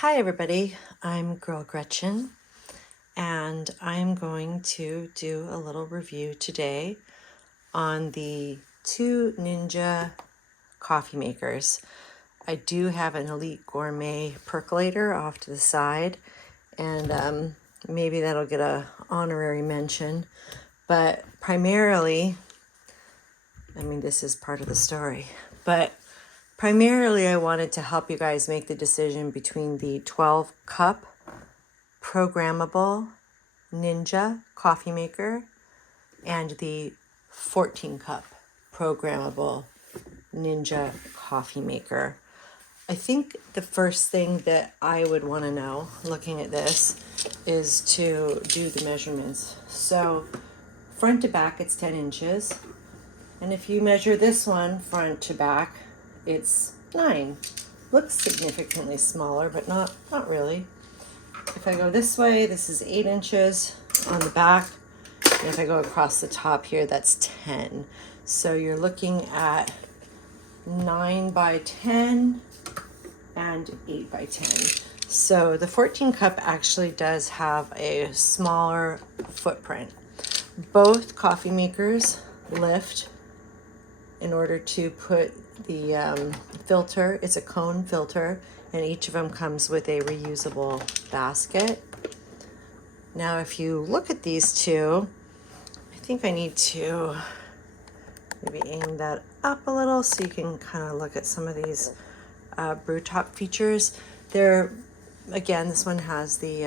Hi everybody, I'm Girl Gretchen and I'm going to do a little review today on the two Ninja coffee makers. I do have an Elite Gourmet Percolator off to the side and maybe that'll get a honorary mention, but primarily, this is part of the story, but primarily I wanted to help you guys make the decision between the 12 cup programmable Ninja coffee maker and the 14 cup programmable Ninja coffee maker. I think the first thing that I would want to know looking at this is to do the measurements. So front to back it's 10 inches, and if you measure this one front to back it's 9. Looks significantly smaller, but not really. If I go this way, this is 8 inches on the back. And if I go across the top here, that's 10. So you're looking at 9 by 10 and 8 by 10. So the 14 cup actually does have a smaller footprint. Both coffee makers lift in order to put the filter. It's a cone filter, and each of them comes with a reusable basket. Now, if you look at these two, I think I need to maybe aim that up a little so you can kind of look at some of these brew top features. Again, this one has they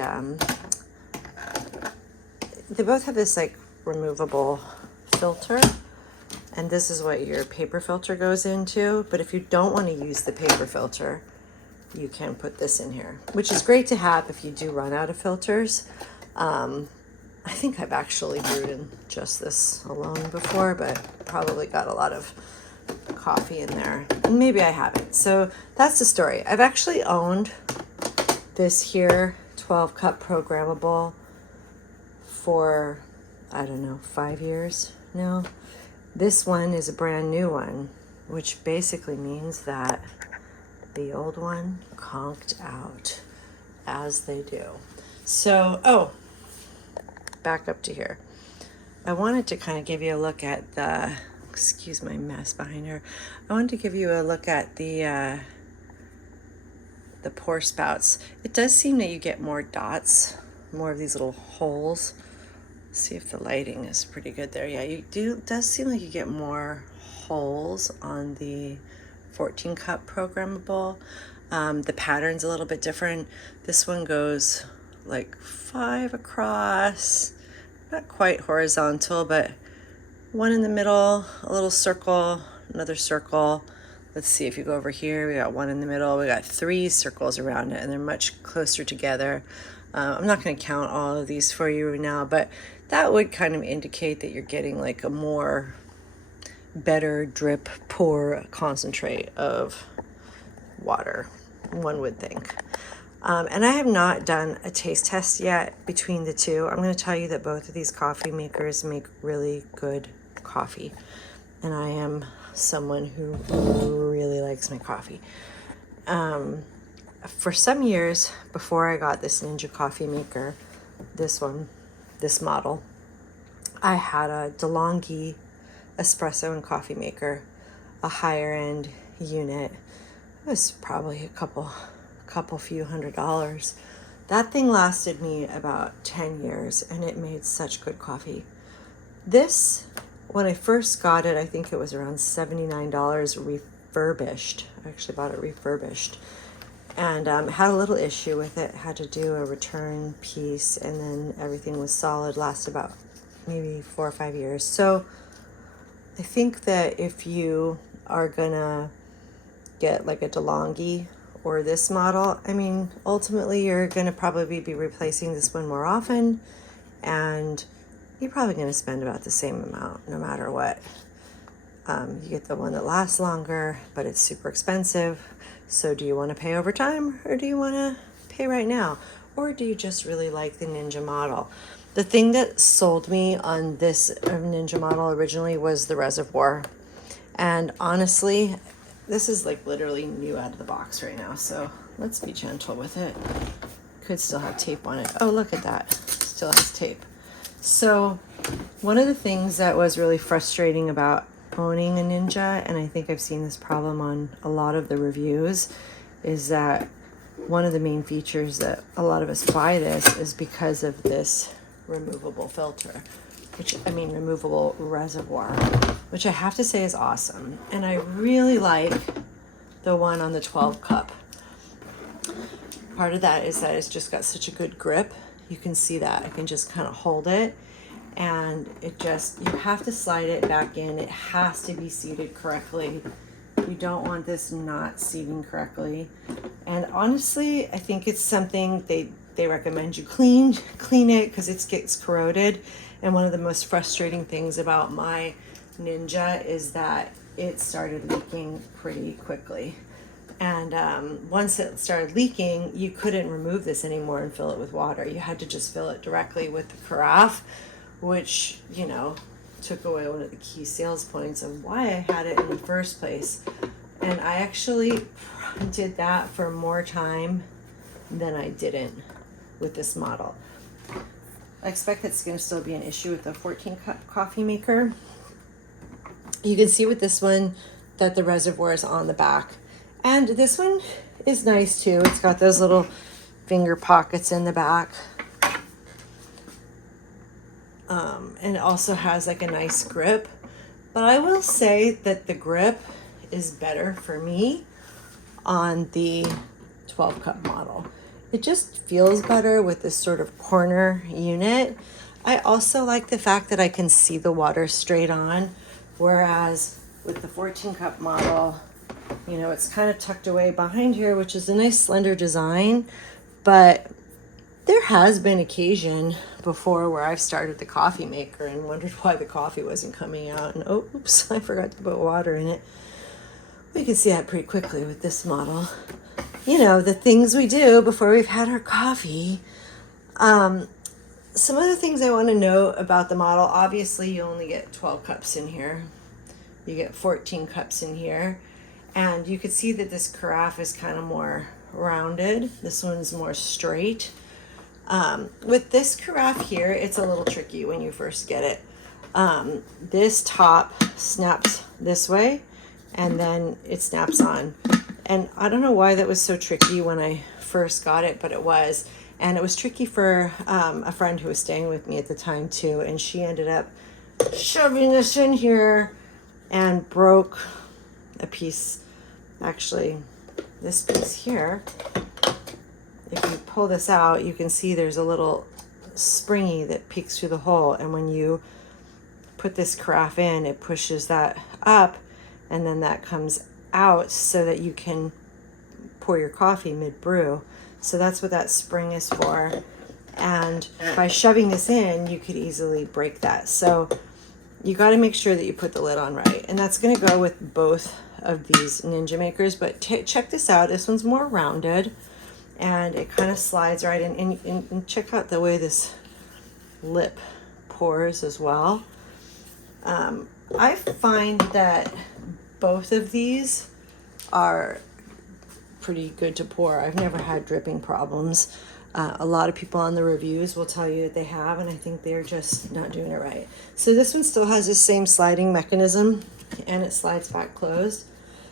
both have this like removable filter, and this is what your paper filter goes into. But if you don't want to use the paper filter, you can put this in here, which is great to have if you do run out of filters. I think I've actually brewed in just this alone before, but probably got a lot of coffee in there. Maybe I haven't. So that's the story. I've actually owned this here 12 cup programmable for, I don't know, 5 years now. This one is a brand new one, which basically means that the old one conked out, as they do. So, back up to here. I wanted to kind of give you a look at excuse my mess behind her. I wanted to give you a look at the pour spouts. It does seem that you get more dots, more of these little holes. See if the lighting is pretty good there. Yeah, it does seem like you get more holes on the 14 cup programmable. The pattern's a little bit different. This one goes like 5 across, not quite horizontal, but one in the middle, a little circle, another circle. Let's see, if you go over here, we got one in the middle, we got 3 circles around it, and they're much closer together. I'm not going to count all of these for you now, but that would kind of indicate that you're getting like a more better drip pour concentrate of water, one would think. And I have not done a taste test yet between the two. I'm going to tell you that both of these coffee makers make really good coffee, and I am someone who really likes my coffee. For some years before I got this Ninja coffee maker, this model, I had a DeLonghi espresso and coffee maker, a higher end unit. It was probably a few $100s. That thing lasted me about 10 years, and it made such good coffee. This, when I first got it, I think it was around $79 refurbished. I actually bought it refurbished, and had a little issue with it. Had to do a return piece, and then everything was solid. Lasted about maybe 4 or 5 years. So I think that if you are gonna get like a DeLonghi or this model, ultimately you're gonna probably be replacing this one more often, and you're probably gonna spend about the same amount no matter what. You get the one that lasts longer, but it's super expensive. So do you want to pay over time, or do you want to pay right now? Or do you just really like the Ninja model? The thing that sold me on this Ninja model originally was the reservoir. And honestly, this is like literally new out of the box right now. So let's be gentle with it. Could still have tape on it. Oh, look at that. Still has tape. So one of the things that was really frustrating about owning a Ninja, and I think I've seen this problem on a lot of the reviews, is that one of the main features that a lot of us buy this is because of this removable filter, removable reservoir, which I have to say is awesome. And I really like the one on the 12 cup. Part of that is that it's just got such a good grip. You can see that. I can just kind of hold it, and you have to slide it back in. It has to be seated correctly. You don't want this not seating correctly. And honestly, I think it's something they recommend you clean it because it gets corroded. And one of the most frustrating things about my Ninja is that it started leaking pretty quickly. And once it started leaking, you couldn't remove this anymore and fill it with water. You had to just fill it directly with the carafe, which, took away one of the key sales points of why I had it in the first place. And I actually did that for more time than I didn't with this model. I expect that's going to still be an issue with the 14 cup coffee maker. You can see with this one that the reservoir is on the back. And this one is nice too. It's got those little finger pockets in the back. And it also has like a nice grip. But I will say that the grip is better for me on the 12 cup model. It just feels better with this sort of corner unit. I also like the fact that I can see the water straight on, whereas with the 14 cup model, it's kind of tucked away behind here, which is a nice slender design. But there has been occasion before where I've started the coffee maker and wondered why the coffee wasn't coming out. And oops, I forgot to put water in it. We can see that pretty quickly with this model. The things we do before we've had our coffee. Some other things I want to know about the model. Obviously, you only get 12 cups in here. You get 14 cups in here. And you can see that this carafe is kind of more rounded. This one's more straight. With this carafe here, it's a little tricky when you first get it. This top snaps this way, and then it snaps on. And I don't know why that was so tricky when I first got it, but it was. And it was tricky for a friend who was staying with me at the time too, and she ended up shoving this in here and broke a piece. Actually, this piece here, if you pull this out, you can see there's a little springy that peeks through the hole, and when you put this carafe in, it pushes that up, and then that comes out so that you can pour your coffee mid-brew. So that's what that spring is for. And by shoving this in, you could easily break that. So you got to make sure that you put the lid on right. And that's going to go with both of these Ninja makers. But check this out. This one's more rounded, and it kind of slides right in. And check out the way this lip pours as well. I find that both of these are pretty good to pour. I've never had dripping problems. A lot of people on the reviews will tell you that they have, and I think they're just not doing it right. So this one still has the same sliding mechanism, and it slides back closed.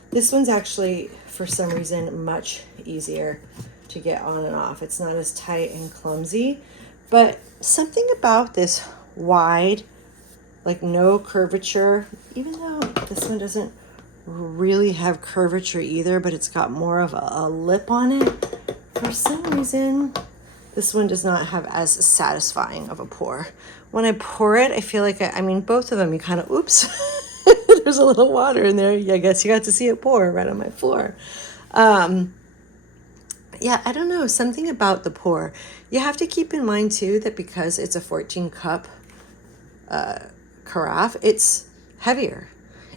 This one's actually, for some reason, much easier to get on and off. It's not as tight and clumsy, but something about this wide, like no curvature, even though this one doesn't really have curvature either, but it's got more of a lip on it. For some reason, this one does not have as satisfying of a pour. When I pour it, I feel like, both of them, you kind of, oops, there's a little water in there. I guess you got to see it pour right on my floor. Yeah, I don't know, something about the pour. You have to keep in mind too that because it's a 14 cup carafe, it's heavier.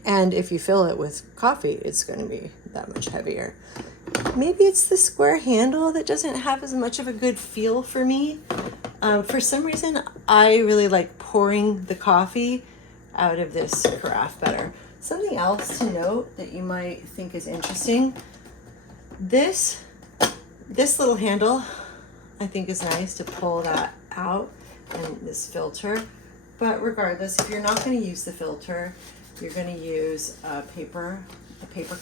And if you fill it with coffee, it's going to be that much heavier. Maybe it's the square handle that doesn't have as much of a good feel for me. For some reason, I really like pouring the coffee out of this carafe better. Something else to note that you might think is interesting. This This little handle I think is nice to pull that out, and this filter. But regardless, if you're not going to use the filter, you're going to use a paper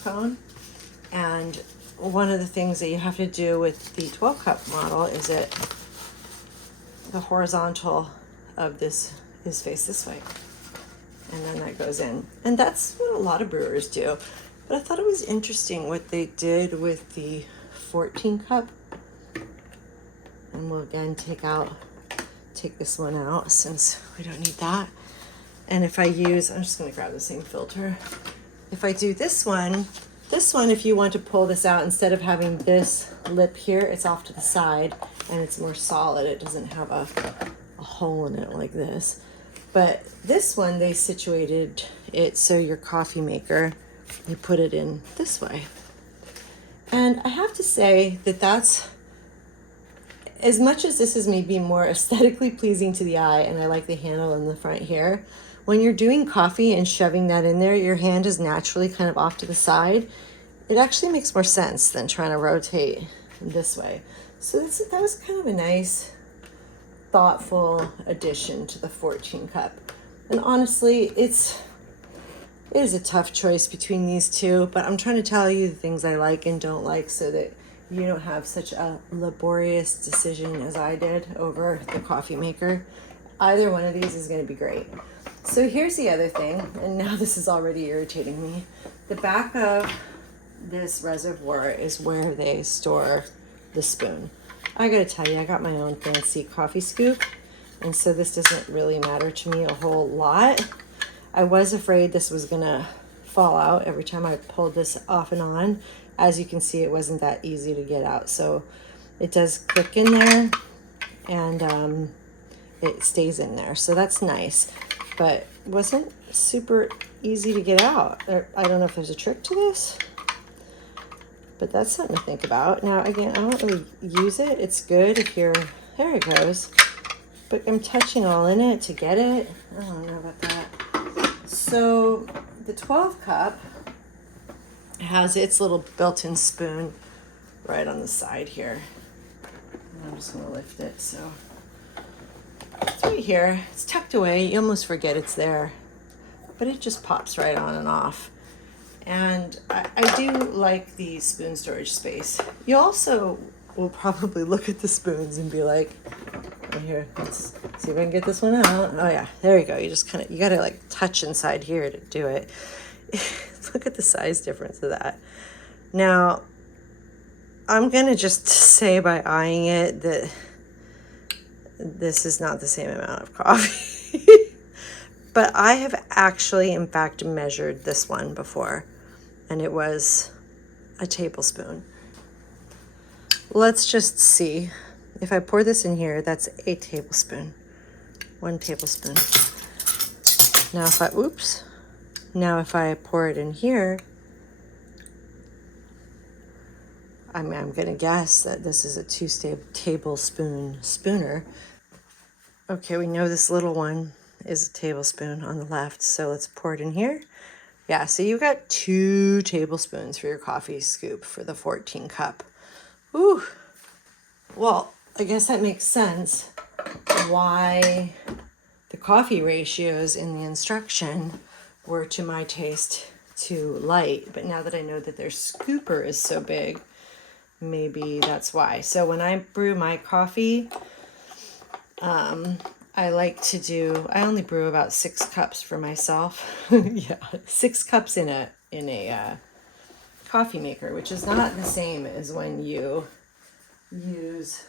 cone. And one of the things that you have to do with the 12 cup model is that the horizontal of this is faced this way. And then that goes in. And that's what a lot of brewers do. But I thought it was interesting what they did with the 14 cup. And we'll again take this one out since we don't need that. And if I use, I'm just gonna grab the same filter. If I do this one, if you want to pull this out, instead of having this lip here, it's off to the side and it's more solid. It doesn't have a hole in it like this. But this one, they situated it so your coffee maker, you put it in this way. And I have to say that that's, as much as this is maybe more aesthetically pleasing to the eye, and I like the handle in the front here, when you're doing coffee and shoving that in there, your hand is naturally kind of off to the side. It actually makes more sense than trying to rotate this way. So that was kind of a nice, thoughtful addition to the 14 cup. And honestly, it is a tough choice between these two, but I'm trying to tell you the things I like and don't like so that you don't have such a laborious decision as I did over the coffee maker. Either one of these is going to be great. So here's the other thing, and now this is already irritating me. The back of this reservoir is where they store the spoon. I gotta tell you, I got my own fancy coffee scoop, and so this doesn't really matter to me a whole lot. I was afraid this was gonna fall out every time I pulled this off and on. As you can see, it wasn't that easy to get out. So it does click in there, and it stays in there. So that's nice, but it wasn't super easy to get out. I don't know if there's a trick to this, but that's something to think about. Now, again, I don't really use it. It's good if you're, there it goes. But I'm touching all in it to get it. I don't know about that. So the 12 cup has its little built-in spoon right on the side here. And I'm just gonna lift it, so it's right here. It's tucked away. You almost forget it's there, but it just pops right on and off. And I do like the spoon storage space. You also will probably look at the spoons and be like, right here, let's see if I can get this one out. Oh yeah, there you go. You just kind of, you gotta like touch inside here to do it. Look at the size difference of that. Now, I'm gonna just say by eyeing it that this is not the same amount of coffee. But I have actually, in fact, measured this one before, and it was a tablespoon. Let's just see. If I pour this in here, that's a tablespoon. 1 tablespoon. Now if I pour it in here, I'm gonna guess that this is a 2 tablespoon spooner. Okay, we know this little one is a tablespoon on the left, so let's pour it in here. Yeah, so you got 2 tablespoons for your coffee scoop for the 14 cup. Ooh. Well, I guess that makes sense why the coffee ratios in the instruction were, to my taste, too light. But now that I know that their scooper is so big, maybe that's why. So when I brew my coffee, I like to do, I only brew about 6 cups for myself. Yeah, 6 cups in a coffee maker, which is not the same as when you use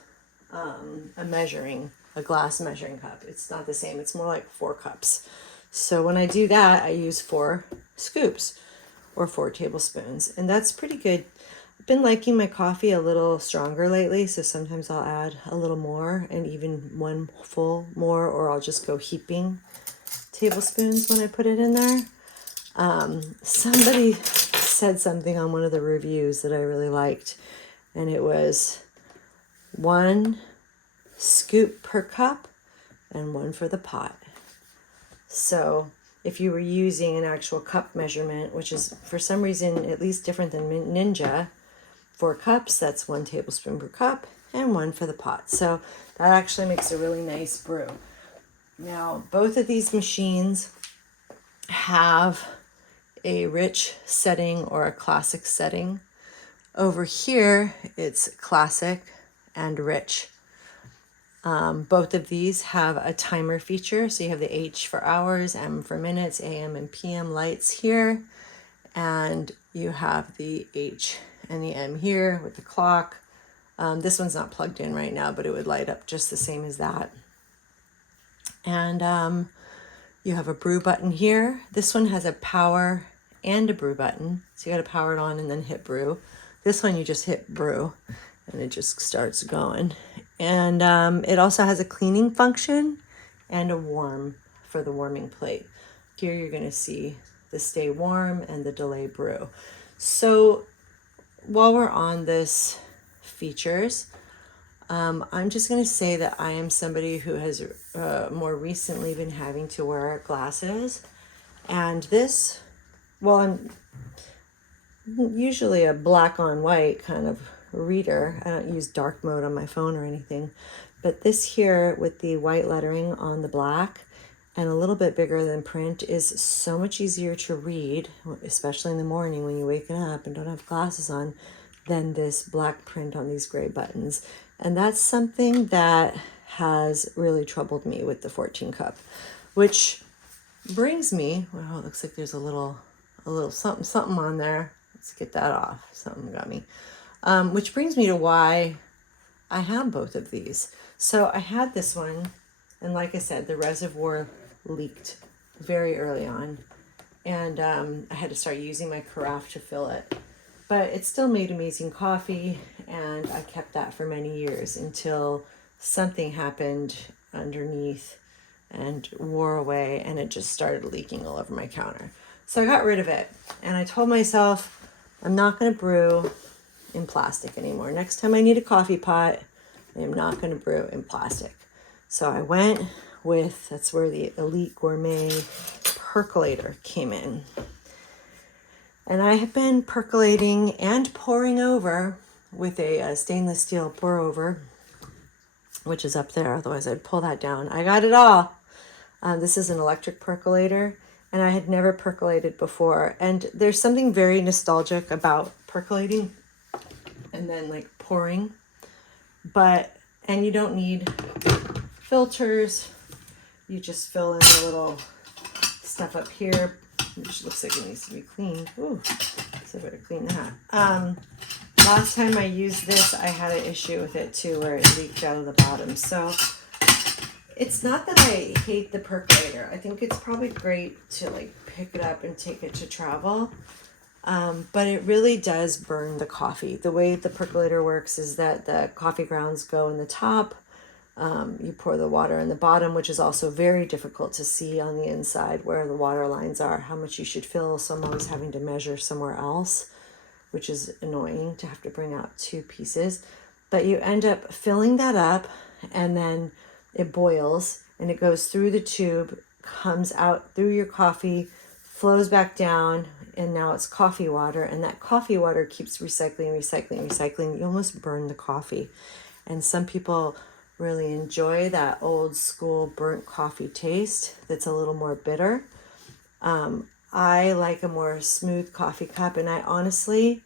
a glass measuring cup. It's not the same. It's more like 4 cups. So when I do that, I use 4 scoops or 4 tablespoons, and that's pretty good. I've been liking my coffee a little stronger lately, so sometimes I'll add a little more, and even 1 full more, or I'll just go heaping tablespoons when I put it in there. Somebody said something on one of the reviews that I really liked, and it was 1 scoop per cup and 1 for the pot. So if you were using an actual cup measurement, which is for some reason at least different than Ninja, 4 cups. That's 1 tablespoon per cup and 1 for the pot. So that actually makes a really nice brew. Now, both of these machines have a rich setting or a classic setting. Over here, it's classic and rich. Both of these have a timer feature. So you have the H for hours, M for minutes, AM and PM lights here. And you have the H and the M here with the clock. This one's not plugged in right now, but it would light up just the same as that. And you have a brew button here. This one has a power and a brew button. So you got to power it on and then hit brew. This one you just hit brew and it just starts going. And it also has a cleaning function and a warm for the warming plate. Here you're going to see the stay warm and the delay brew. So while we're on this features, I'm just going to say that I am somebody who has more recently been having to wear glasses. And this, well, I'm usually a black on white kind of reader. I don't use dark mode on my phone or anything. But this here with the white lettering on the black and a little bit bigger than print is so much easier to read, especially in the morning when you're waking up and don't have glasses on, than this black print on these gray buttons. And that's something that has really troubled me with the 14 cup, which brings me, well, it looks like there's a little something on there. Let's get that off. Something got me. Which brings me to why I have both of these. So I had this one, and like I said, the reservoir leaked very early on, and I had to start using my carafe to fill it. But it still made amazing coffee, and I kept that for many years until something happened underneath and wore away, and it just started leaking all over my counter. So I got rid of it, and I told myself, I'm not going to brew in plastic anymore. Next time I need a coffee pot, I am not going to brew in plastic. So I went with, that's where the Elite Gourmet Percolator came in. And I have been percolating and pouring over with a stainless steel pour over, which is up there. Otherwise, I'd pull that down. I got it all. This is an electric percolator, and I had never percolated before. And there's something very nostalgic about percolating and then like pouring. And you don't need filters. You just fill in the little stuff up here, which looks like it needs to be cleaned. Ooh, so I better clean that. Last time I used this, I had an issue with it too, where it leaked out of the bottom. So it's not that I hate the percolator. I think it's probably great to like pick it up and take it to travel. But it really does burn the coffee. The way the percolator works is that the coffee grounds go in the top. You pour the water in the bottom, which is also very difficult to see on the inside where the water lines are, how much you should fill. So I'm always having to measure somewhere else, which is annoying to have to bring out 2 pieces. But you end up filling that up, and then it boils, and it goes through the tube, comes out through your coffee, flows back down, and now it's coffee water. And that coffee water keeps recycling. You almost burn the coffee. And some people really enjoy that old school burnt coffee taste that's a little more bitter. I like a more smooth coffee cup, and I honestly,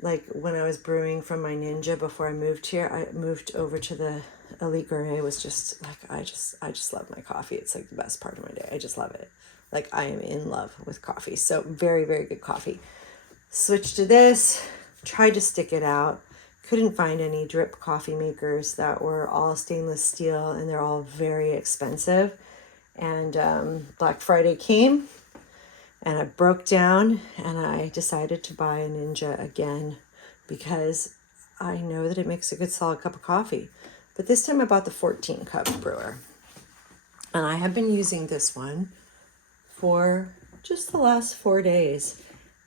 like when I was brewing from my Ninja before I moved here, I moved over to the Elite Gourmet, was just like, I just love my coffee. It's like the best part of my day. I just love it. Like I am in love with coffee. So very, very good coffee. Switched to this, tried to stick it out. Couldn't find any drip coffee makers that were all stainless steel, and they're all very expensive. And Black Friday came, and I broke down, and I decided to buy a Ninja again because I know that it makes a good solid cup of coffee. But this time I bought the 14 cup brewer, and I have been using this one for just the last 4 days.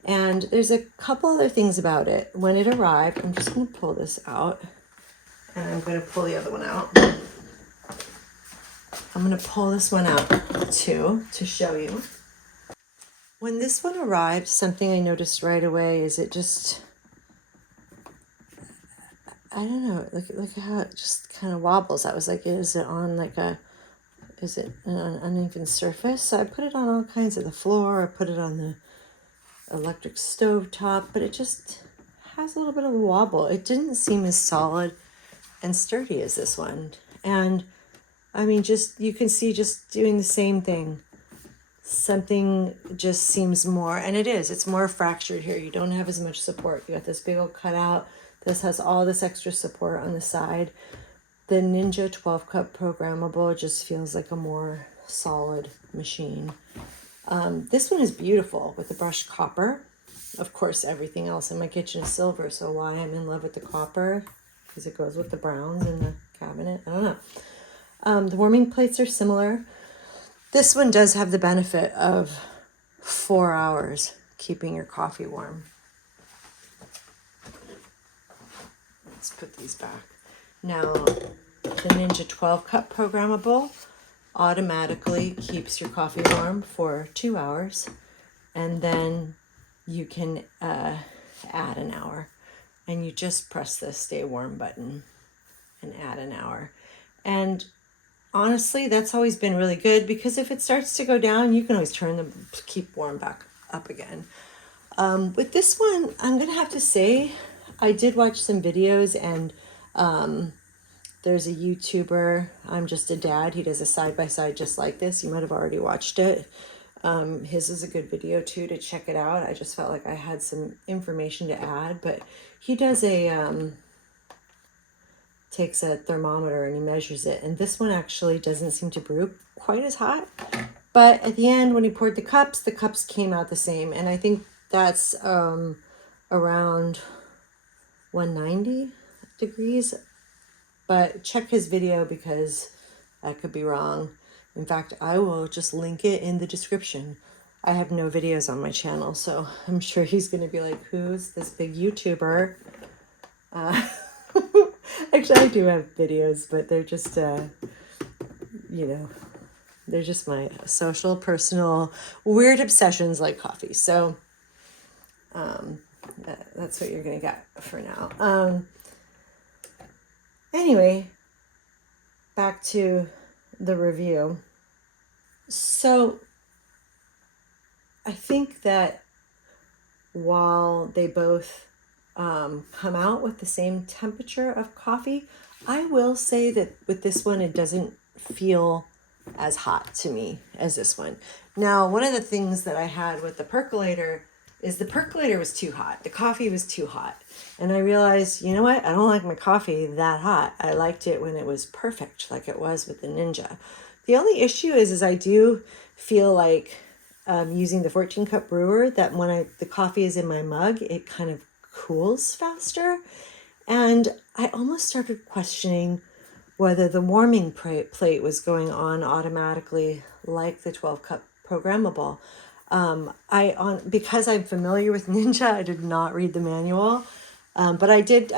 And there's a couple other things about it. When it arrived, I'm just going to pull this out, and I'm going to pull the other one out. I'm going to pull this one out too to show you. When this one arrived, something I noticed right away is it just I don't know, look at how it just kind of wobbles. I was like, is it on like is it an uneven surface? So I put it on all kinds of the floor. I put it on the electric stove top, but it just has a little bit of a wobble. It didn't seem as solid and sturdy as this one. And I mean, just, you can see just doing the same thing. Something just seems more, and it's more fractured here. You don't have as much support. You got this big old cutout. This has all this extra support on the side. The Ninja 12 cup programmable just feels like a more solid machine. This one is beautiful with the brushed copper. Of course, everything else in my kitchen is silver, so why I'm in love with the copper, because it goes with the browns in the cabinet. I don't know. The warming plates are similar. This one does have the benefit of 4 hours keeping your coffee warm. Let's put these back. Now, the Ninja 12 cup programmable automatically keeps your coffee warm for 2 hours, and then you can add an hour, and you just press the stay warm button and add an hour. And honestly, that's always been really good, because if it starts to go down, you can always turn the keep warm back up again. With this one, I'm gonna have to say, I did watch some videos, and there's a YouTuber, I'm Just a Dad. He does a side-by-side just like this. You might have already watched it. His is a good video too to check it out. I just felt like I had some information to add, but he does takes a thermometer and he measures it. And this one actually doesn't seem to brew quite as hot. But at the end, when he poured the cups came out the same. And I think that's around 190 degrees. But check his video, because I could be wrong. In fact, I will just link it in the description. I have no videos on my channel, so I'm sure he's going to be like, who's this big YouTuber? Actually, I do have videos, but they're just, they're just my social, personal, weird obsessions like coffee. So that's what you're going to get for now. Anyway, back to the review. So I think that while they both come out with the same temperature of coffee, I will say that with this one, it doesn't feel as hot to me as this one. Now, one of the things that I had with the percolator is the percolator was too hot. The coffee was too hot. And I realized, you know what? I don't like my coffee that hot. I liked it when it was perfect, like it was with the Ninja. The only issue is I do feel like using the 14 cup brewer, that when the coffee is in my mug, it kind of cools faster. And I almost started questioning whether the warming plate was going on automatically like the 12 cup programmable. Because I'm familiar with Ninja, I did not read the manual, but I did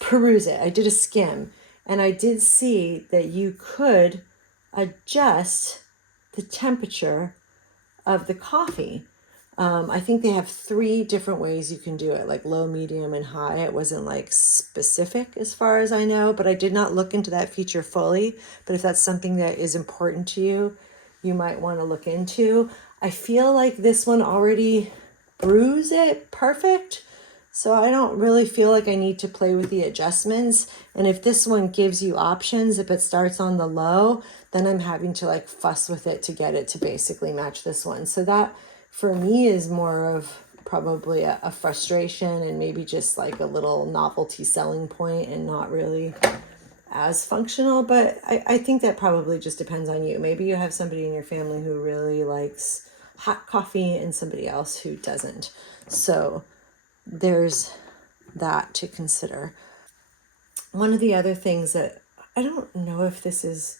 peruse it. I did a skim, and I did see that you could adjust the temperature of the coffee. I think they have 3 different ways you can do it, like low, medium, and high. It wasn't like specific as far as I know, but I did not look into that feature fully. But if that's something that is important to you, you might want to look into. I feel like this one already brews it perfect, so I don't really feel like I need to play with the adjustments. And if this one gives you options, if it starts on the low, then I'm having to like fuss with it to get it to basically match this one. So that for me is more of probably a frustration, and maybe just like a little novelty selling point, and not really as functional. But I think that probably just depends on you. Maybe you have somebody in your family who really likes hot coffee and somebody else who doesn't. So there's that to consider. One of the other things that I don't know if this is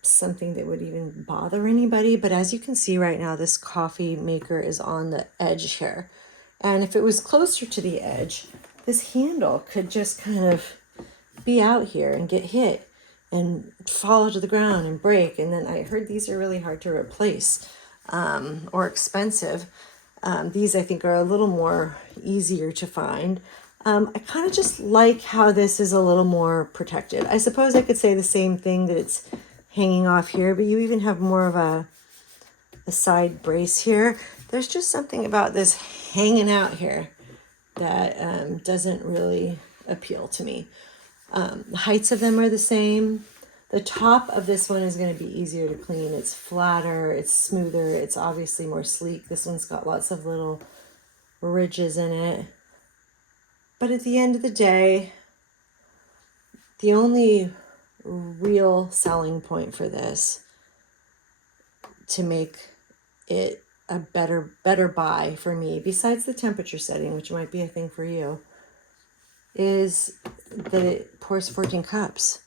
something that would even bother anybody, but as you can see right now, this coffee maker is on the edge here. And if it was closer to the edge, this handle could just kind of be out here and get hit and fall to the ground and break. And then I heard these are really hard to replace or expensive. These I think are a little more easier to find. I kind of just like how this is a little more protected. I suppose I could say the same thing, that it's hanging off here, but you even have more of a side brace here. There's just something about this hanging out here that doesn't really appeal to me. The heights of them are the same. The top of this one is going to be easier to clean. It's flatter, it's smoother, it's obviously more sleek. This one's got lots of little ridges in it. But at the end of the day, the only real selling point for this, to make it a better buy for me, besides the temperature setting, which might be a thing for you, is that it pours 14 cups.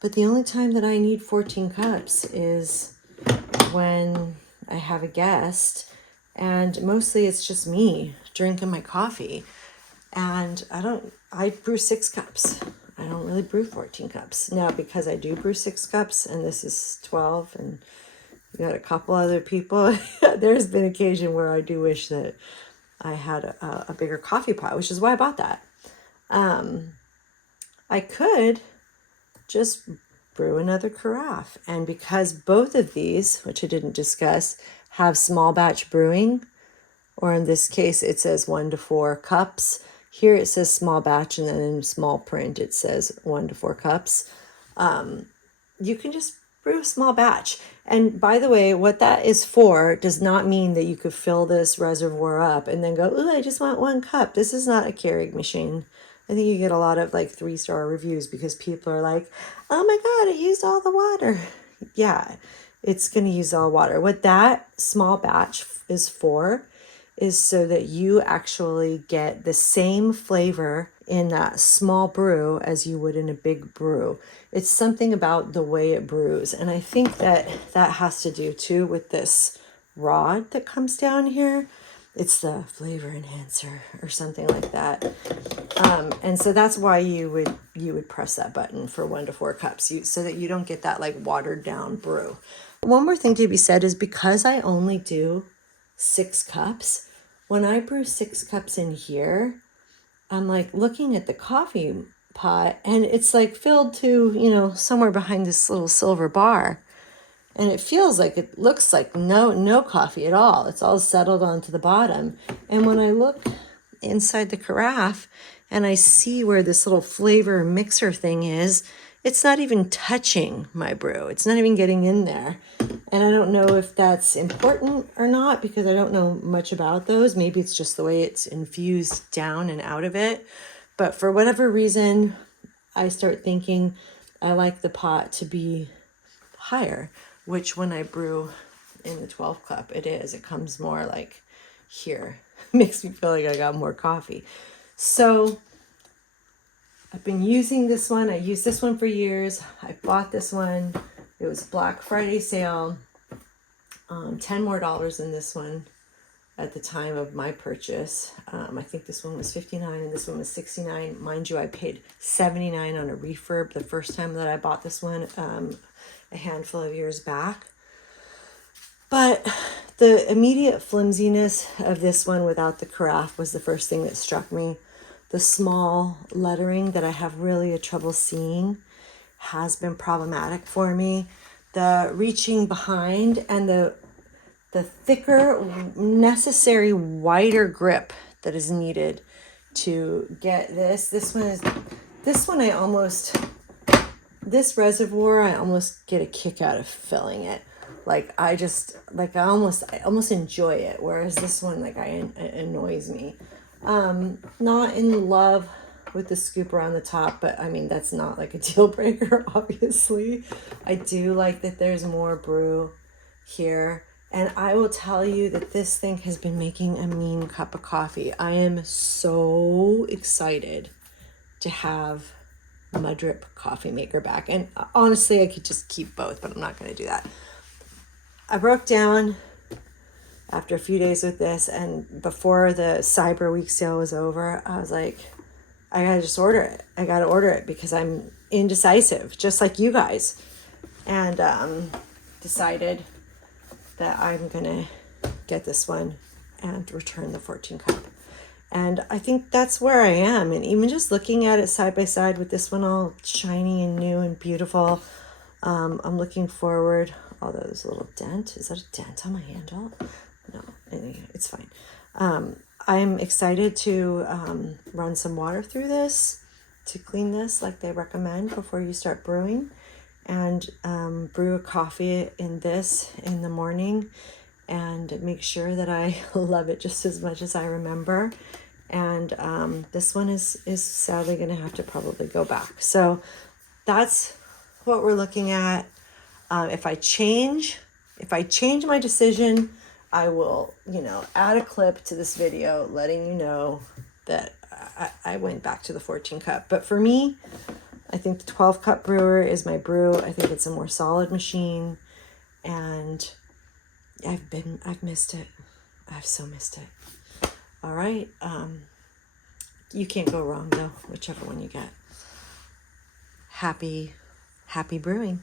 But the only time that I need 14 cups is when I have a guest, and mostly it's just me drinking my coffee. And I brew 6 cups. I don't really brew 14 cups. Now, because I do brew 6 cups, and this is 12, and we got a couple other people, there's been occasion where I do wish that I had a bigger coffee pot, which is why I bought that. I could just brew another carafe. And because both of these, which I didn't discuss, have small batch brewing, or in this case, it says 1 to 4 cups. Here it says small batch, and then in small print, it says 1 to 4 cups. You can just brew a small batch. And by the way, what that is for does not mean that you could fill this reservoir up and then go, ooh, I just want 1 cup. This is not a Keurig machine. I think you get a lot of like 3-star reviews because people are like, oh my God, it used all the water. Yeah, it's going to use all water. What that small batch is for is so that you actually get the same flavor in that small brew as you would in a big brew. It's something about the way it brews. And I think that that has to do too with this rod that comes down here. It's the flavor enhancer or something like that. And so that's why you would press that button for 1 to 4 cups, so that you don't get that like watered down brew. One more thing to be said is, because I only do 6 cups, when I brew 6 cups in here, I'm like looking at the coffee pot, and it's like filled to, somewhere behind this little silver bar. And it feels like, it looks like no coffee at all. It's all settled onto the bottom. And when I look inside the carafe and I see where this little flavor mixer thing is, it's not even touching my brew. It's not even getting in there. And I don't know if that's important or not, because I don't know much about those. Maybe it's just the way it's infused down and out of it. But for whatever reason, I start thinking I like the pot to be higher, which when I brew in the 12 cup, it is. It comes more like here. Makes me feel like I got more coffee. So I've been using this one. I used this one for years. I bought this one. It was Black Friday sale. $10 more in this one at the time of my purchase. I think this one was $59 and this one was $69. Mind you, I paid $79 on a refurb the first time that I bought this one, a handful of years back. But the immediate flimsiness of this one without the carafe was the first thing that struck me. The small lettering that I have really a trouble seeing has been problematic for me. The reaching behind and the thicker, necessary, wider grip that is needed to get this. This reservoir, I almost get a kick out of filling it. I almost enjoy it. Whereas this one, it annoys me. Not in love with the scooper on the top, but I mean, that's not like a deal breaker, obviously. I do like that there's more brew here. And I will tell you that this thing has been making a mean cup of coffee. I am so excited to have my drip coffee maker back. And honestly, I could just keep both, but I'm not going to do that. I broke down after a few days with this, and before the Cyber Week sale was over, I was like, I gotta just order it. I gotta order it because I'm indecisive, just like you guys. And decided that I'm gonna get this one and return the 14 cup. And I think that's where I am. And even just looking at it side by side with this one all shiny and new and beautiful, I'm looking forward. Although there's a little dent. Is that a dent on my handle? No, anyway, it's fine. I'm excited to run some water through this to clean this like they recommend before you start brewing, and brew a coffee in this in the morning and make sure that I love it just as much as I remember. And this one is sadly going to have to probably go back. So that's what we're looking at. If I change my decision, I will, add a clip to this video letting you know that I went back to the 14 cup. But for me, I think the 12 cup brewer is my brew. I think it's a more solid machine, and I've missed it. I've so missed it. All right. You can't go wrong though, whichever one you get. Happy brewing.